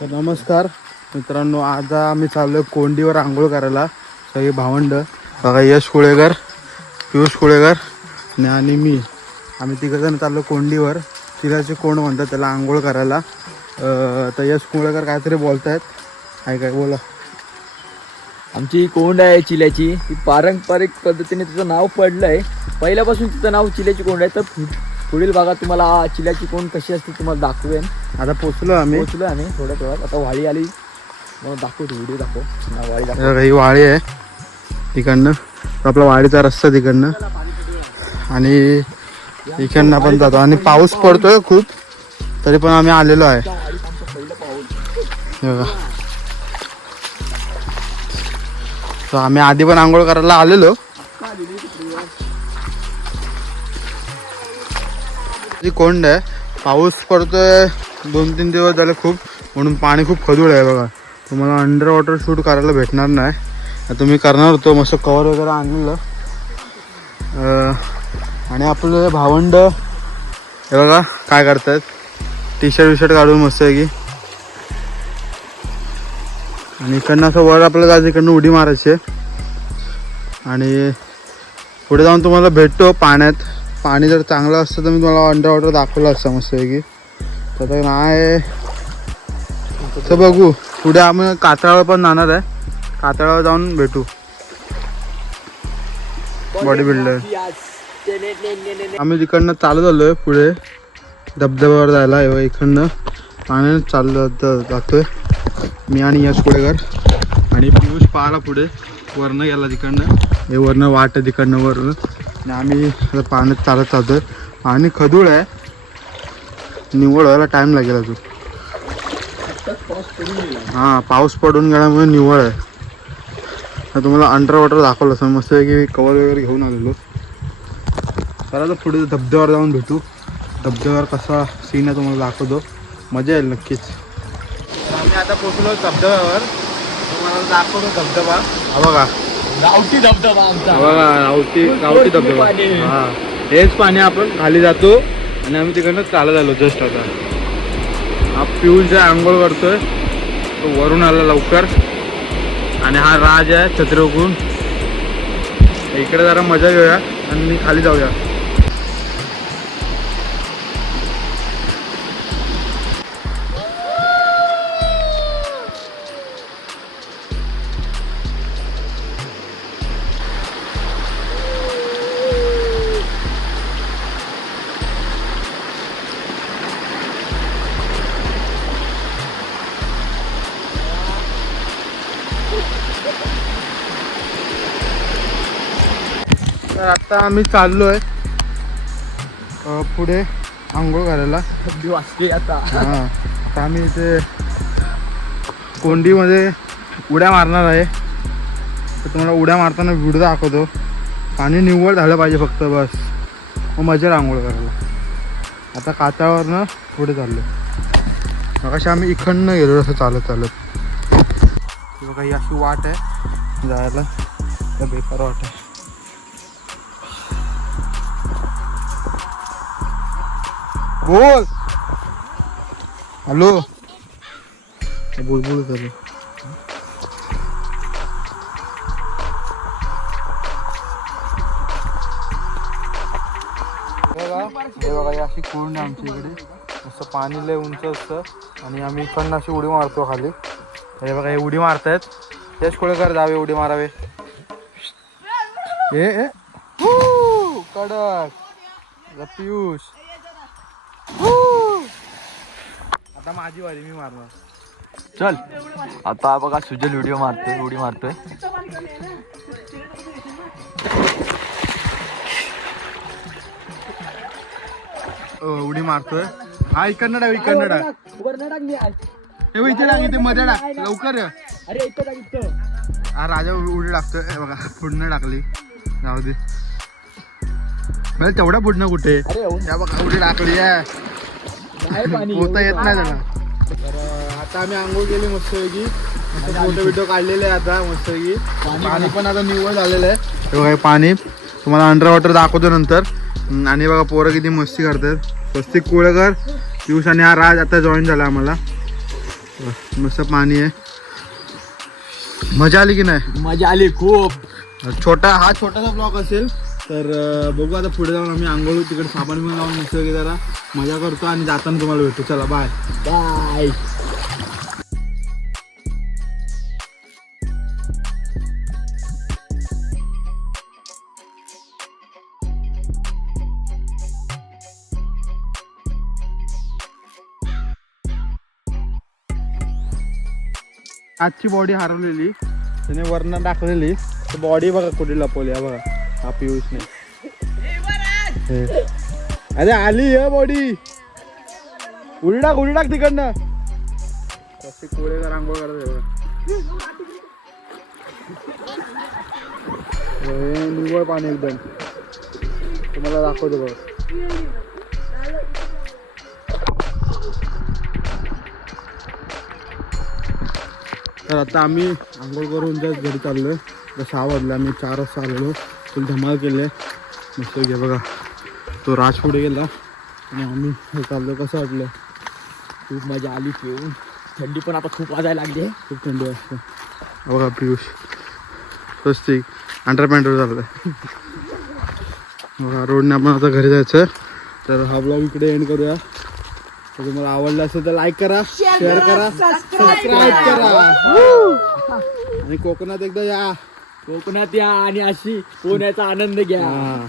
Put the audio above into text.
तर नमस्कार मित्रांनो, आज आम्ही चाललो कोंडीवर आंघोळ करायला. सगळे भावंड बघा, यश कुळेकर, पियुष कुळेकर आणि मी, आम्ही तिघंजण चाललो कोंडीवर. चिराचे कोंड म्हणतात त्याला, आंघोळ करायला. तर यश कुळेकर काहीतरी बोलत आहेत, काय बोला. आमची कोंड आहे चिल्याची, ती पारंपरिक पद्धतीने तिचं नाव पडलं आहे. पहिल्यापासून तिचं नाव चिल्याची कोंड आहे. तर पुढील भागात तुम्हाला चिल्याची कोंड कशी असते तुम्हाला दाखवेन. आता पोचलो आम्ही थोड्या वेळात. आता वाळी आली, मग दाखवतो, व्हिडिओ दाखव. वाळी दाखव. ही वाडी आहे तिकडनं, आपला वाडीचा रस्ता तिकडनं, आणि इकडनं आपण जातो. आणि पाऊस पडतोय खूप, तरी पण आम्ही आलेलो आहे. बघा, तर आम्ही आधी पण आंघोळ करायला आलेलो. ती कोंड आहे, पाऊस पडतोय 2-3 दिवस झाले खूप, म्हणून पाणी खूप खदूळ आहे. बघा, तुम्हाला अंडर वॉटर शूट करायला भेटणार नाही. तुम्ही करणार होतो, मस्त कवर वगैरे आणलेलं. आणि आपलं भावंड हे बघा काय करतात, टी शर्ट काढून मस्त आहे की. आणि इकडनं असं वर आपल्याला जायचं, इकडनं उडी मारायची आहे. आणि पुढे जाऊन तुम्हाला भेटतो पाण्यात. पाणी जर चांगलं असतं तर मी तुम्हाला अंडर वॉटर दाखवलं असतं मस्त आहे की. तर नाही, तर बघू पुढे. आम्ही कातळावर पण जाणार आहे, कातळावर जाऊन भेटू. बॉडी बिल्डर आम्ही तिकडनं चालू झालोय पुढे धबधब्यावर जायला. इकडनं पाण्यात चाललं जातोय मी आणि यश कुळेकर. आणि पियुष पाहिला पुढे, वरनं गेला तिकडनं. हे वरनं वाट आहे तिकडनं वरनं. आणि आम्ही आता पाण्यात चालत चालतोय. पाणी खदूळ आहे, निवड व्हायला टाईम लागेल अजून. हां, पाऊस पडून गेल्यामुळे निवळ आहे. तर तुम्हाला अंडर वॉटर दाखवलं असं मस्त आहे की. कवर वगैरे घेऊन आलेलो. चला तर पुढे धबधब्यावर जाऊन भेटू. धबधब्यावर कसा सीन आहे तुम्हाला दाखवतो, मजा येईल नक्कीच. आम्ही आता पोचलो धबधब्यावर, तुम्हाला दाखवतो धबधबा. हा बघा, गावठी धबधबा आमचा. बघा गावठी धबधबा. हां, हेच पाणी आपण खाली जातो. आणि आम्ही तिकडनं चालत आलो जस्ट. आता हा पिऊन जे आंघोळ करतोय तो वरून आला लवकर. आणि हा राज आहे छत्रीवरून. इकडे जरा मजा घेऊया आणि खाली जाऊया. तर आता आम्ही चाललो आहे पुढे आंघोळ करायला. थंडी वाजते आता. हां, आता आम्ही इथे कोंडीमध्ये उड्या मारणार आहे. तर तुम्हाला उड्या मारताना व्हिडिओ दाखवतो. पाणी निव्वळ झालं पाहिजे फक्त, बस. मग मजा आंघोळ करायला. आता कातावरनं पुढे चाललो. मगाशी आम्ही इकडनं गेलो असं चालत बघा, ही अशी वाट आहे जायला, तर बेकार वाट आहे. बोल, हॅलो, बोल चालू. हे बघा, ही अशी कोंड आहे आमच्या इकडे. असं पाणी लय उंच असतं आणि आम्ही इकडनं अशी उडी मारतो खाली. हे बघा, हे उडी मारतायत. यश कुळेकर जावे उडी मारावे. हे कडक पियुष. आता माझी वारी, मी मारणार. चल, आता बघा सुजल व्हिडिओ मारतोय, उडी मारतोय. उडी मारतोय. हा, इकडनं टाक, इकडनं टाक. हे इथे टाक, इथे मध्ये टाक लवकर. अरे इथं टाक, इथं. हा राजा उडी टाकतोय बघा, पुढनं टाकली. जाऊ दे, तेवढा पुढनं कुठे. त्या बघा उडी टाकली आहे, पोहता येत नाही त्याला. तर आता आम्ही आंघोळ केली मस्तपैकी. फोटो व्हिडिओ काढलेले आहे आता मस्तपैकी. पाणी पण आता निव्वळ झालेलं आहे. हे बघा, पाणी तुम्हाला अंडर वॉटर दाखवतो नंतर. आणि बघा पोरं किती मस्ती करतात. स्वस्तिक कुळेकर, पियुष आणि हा राज आता जॉईन झाला आम्हाला. मस्त पाणी आहे. मजा आली की नाही? मजा आली खूप. हा छोटासा ब्लॉग असेल तर बघू आता पुढे जाऊन आम्ही आंघोळ तिकडे साबण पण लावून मस्त जरा मजा करतो आणि जाताना तुम्हाला भेटू. चला बाय बाय. आजची बॉडी हरवलेली त्याने वरनं दाखवलेली तर बॉडी बघा कुठे लपवली आहे बघा. हा पियुषने अरे आली आहे बॉडी. उलटाक तिकडनं कसे कोळेकर आंघोळ करत निव्वळ पाणी एकदम तुम्हाला दाखवतो बघा. तर आता आम्ही आंघोळ करून जस्ट घरी चाललोय. 6 वाजले. आम्ही 4 वाजता आलेलो. फुल धमाल केले मस्त घे बघा. तो राज पुढे गेला आणि आम्ही हे चाललो. कसं वाटलं? खूप मजा आली पिऊन. थंडी पण आता खूप वाजायला लागली आहे. खूप थंडी वाजते बघा. पियुष स्वस्तिक अंडरपॅन्टवर चाललाय बघा. रोडने आपण आता घरी जायचं. तर हा ब्लॉग इकडे एंड करूया. तर तुम्हाला आवडला असेल तर लाईक करा, शेअर करा, सबस्क्राईब करा आणि कोकणात एकदा या. कोकणात या आणि अशी पोहण्याचा आनंद घ्या. हा.